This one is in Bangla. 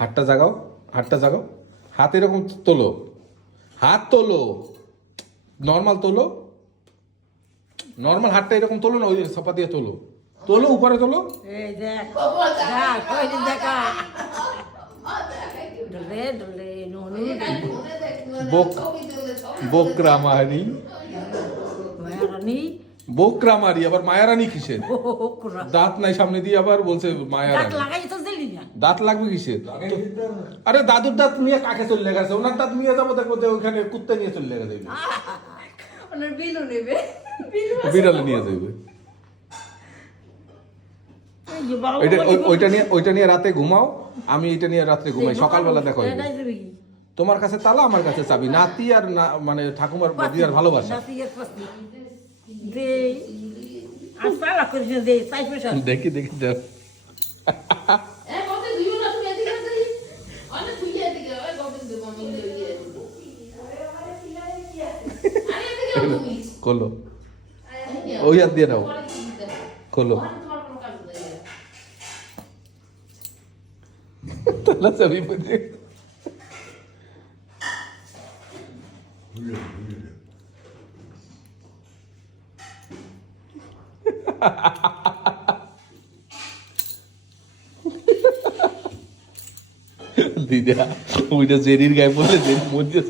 হাতটা জাগাও, হাতটা জাগাও, হাত এরকম তোলো, হাত তোলো, নর্মাল তোলো, নর্মাল হাতটা এরকম তোলো না, ওই সপা দিয়ে তোলো, তোলো উপরে তোলো। এই দেখ দেখ কয়দিন দেখা ডলে ডলে ননু বোকরা মারি, মায়ারানি বোকরা মারি, আবার মায়ারানি কিসের? দাঁত নাই সামনে দিয়ে আবার বলছে দাঁত মায়ারানি। লাগাই তো দিলি না দাঁত লাগবে কিসের? আরে দাদুর দাঁত নিয়ে কাকে চলে গেছে, ওনার দাঁত নিয়ে যাবো, দেখবো যে ওইখানে কুত্তে নিয়ে চলে গেছে, ওনার বিলও নেবে বিড়ালে নিয়ে যাবে। এই যে বাবা এটা ওইটা নিয়ে রাতে ঘুমাও, আমি এটা নিয়ে রাত্রে ঘুমাই, সকালবেলা দেখো এই যে। তোমার কাছে তালা, আমার কাছে চাবি, নাতি আর না মানে ঠাকুমার প্রতি আর ভালোবাসা। দে আজ পালা করে দে তাই পয়সা দেখি দেখি দেখ, কত দিও না তুমি এদিকে আসি অনেক তুই এদিকে ওই গোবিন্দ মামি লইয়ে আরে এদিকে তুমি খোলো, ওই হাত দিয়ে নাও, খোলো, তালা চাবি বুঝে। দিদা ওইটা জেরির গায়ে পড়লে জেরি মধ্যে